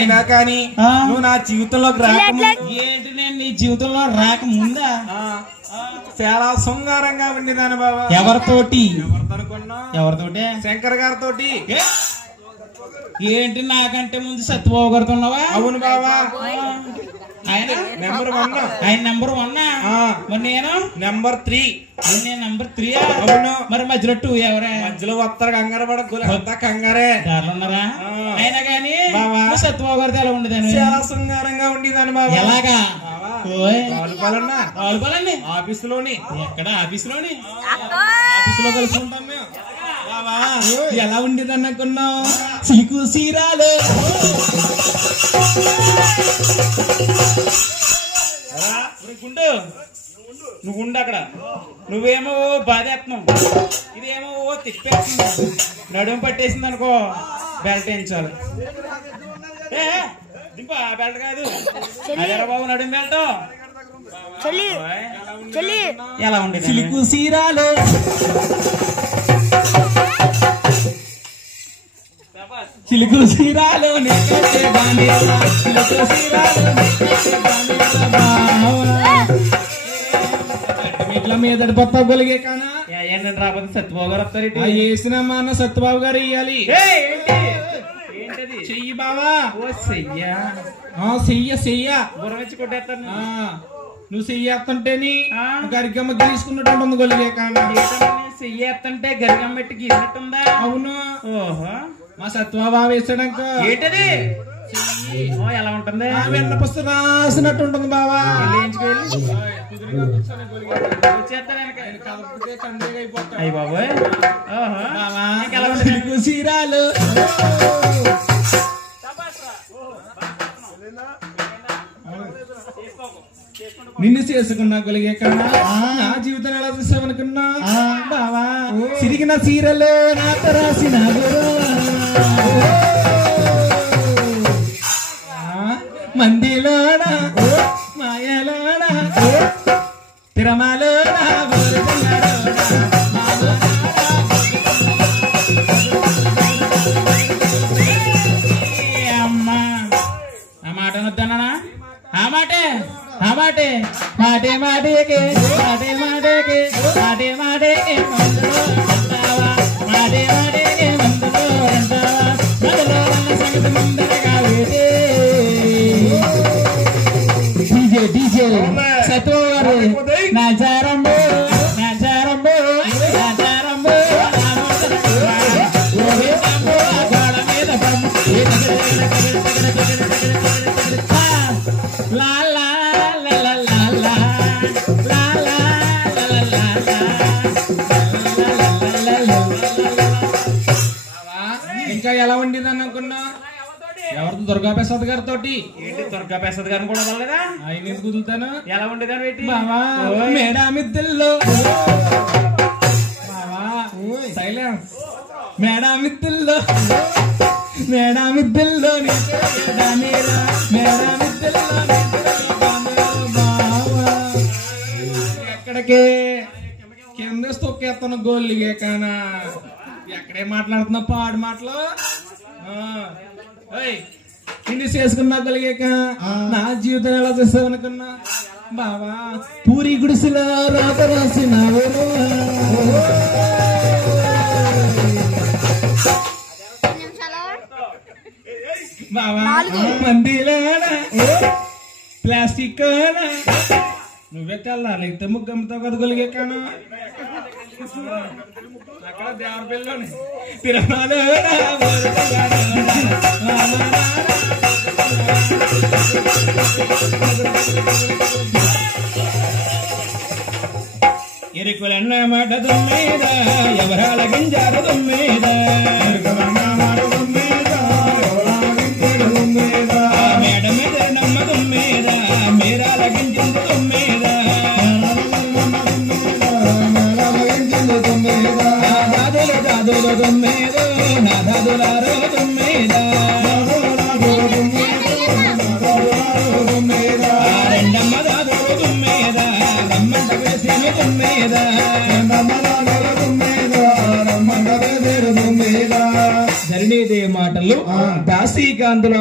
అయినా కానీ నువ్వు నా జీవితంలోకి రాకముందు ఏంటి నేను నీ జీవితంలో రాకముందా చాలా శృంగారంగా ఉండేదాన్ని బాబా. ఎవరితోటి? ఎవరితోనుకున్నా? ఎవరితోటి? శంకర్ గారితోటి. ఏంటి నాకంటే ముందు సత్యబాబు గారితో ఉన్నావా? అవును బాబా. ఆయన నెంబర్ 1. ఆయన నెంబర్ 1. మరి నేను నెంబర్ 3. నేను నెంబర్ 3. అవును. మరి మధ్యలో 2 ఎవరే? మధ్యలో వస్తారు కంగారు పడకు, అంతా కంగారే. దారిలో ఉన్నారా? అయినా కానీ సత్యబాబు గారితో ఎలా ఉండేదాన్ని? చాలా శృంగారంగా ఉండేదాన్ని బాబా. ఎలాగా? పాలండి ఆఫీసులోని. ఎక్కడ? ఆఫీసులోని ఆఫీసులో కలుసుకుంటాం మేము. ఎలా ఉండేదని అనుకున్నావు? సిల్కు సీరాలు గుండు, నువ్వు ఉండు అక్కడ. నువ్వేమో బాధేస్తున్నావు, ఇదేమో తిప్పేస్తుంది. నడుము పట్టేసింది అనుకో, బెల్ట్ వేయించాలి. దింప బెల్ట్ కాదు, అదేరా బాబు నడుము బెల్ట్. ఎలా ఉండేది? సిల్కు సీరాలు చిలుకు సీరాలు ఇట్లా మీదడి పప్ప గొలిగే కానా ఏంటంటే రాబోతే సత్యబాబు గారు వస్తారు. వేసినమ్మా అన్న సత్యబాబు గారు ఇయ్యాలి. ఏంటది? చెయ్యి బావా. ఓ చెయ్యా? చెయ్య గురవచ్చి కొట్టేస్తాను. నువ్వు చెయ్యేస్తుంటేని గరిగమ్మ గీసుకున్నట్టు ఉంటుంది గొలిగే కానా. చెయ్యేస్తుంటే గరిగమ్మ పెట్టి గీసినట్టుందా? అవును. ఓహో, మా సత్యబాబు వేసాడంక. ఏంటది? ఎలా ఉంటుంది? వెన్న పుస్తకం రాసినట్టు ఉంటుంది బావా. అయ్యి బాబోయ్. సీరాలు నిన్ను చేసుకున్నా గొలిగే కన్నా నా జీవితం ఎలా చూసావనుకున్నా బావా. సిరిగిన సీరలు నాత రాసిన మందిలోనా మాయలోనా తిరమాలోనా అమ్మా. ఆ మాట వద్దన్నా? ఆ మాటే మాటే మాటే మాటేకే మాటే మాటేకే మాటే మాటేకే మాటే మాటేకే మందులో సంగతి ముందరగా డీజే సత్యబాబు గారు నాచారంబో నాచారంబో నాచారంబో గోడ మీద లాలా ఇంకా ఎలా ఉండేదని అనుకున్నా? ఎవరితో? దుర్గా ప్రసాద్ గారితో. ఏంటి దుర్గా ప్రసాద్ గారిని కూడా వదలలేదా? ఆయన ఎందుకు కుదులుతాను? ఎలా ఉండేదాన్ని పెట్టి బావా మేడామిద్దెల్లో బావా సైలెన్స్ మేడామిద్దెల్లో మేడామిద్దెల్లో మేడామిద్దెల్లో ఎక్కడికే కింద తొక్కేస్తాను గోల్లిగే కానా. ఎక్కడే మాట్లాడుతున్నా పాడు మాటలు. నిన్ను చేసుకున్నా కలిగాక నా జీవితం ఎలా చేస్తావు అనుకున్నా బావా. పూరి గుడిసిలా రాత రాసిన బావా. మందిలానా ప్లాస్టిక్ నువ్వే తెల్లా లేకపోతే ముగ్గమ్మతావు కదా గొలిగే కాను. అక్కడ దేవరపల్లిలోని తిరుమల ఎరుకులన్న మాట దుమ్మేద ఎవరాల గింజార దుమ్మేద మేడం మీద నమ్మ దుమ్మేద మేరాల గింజంత దుమ్మేద దాదుల దాదుల దుమ్మేద నా దాదులారో దుమ్మేద రెండమ్మ దాదులు దుమ్మేద రమ్మంట వేసిన దుమ్మేద ధరణీదేవి మాటలు దాసీకాంతుల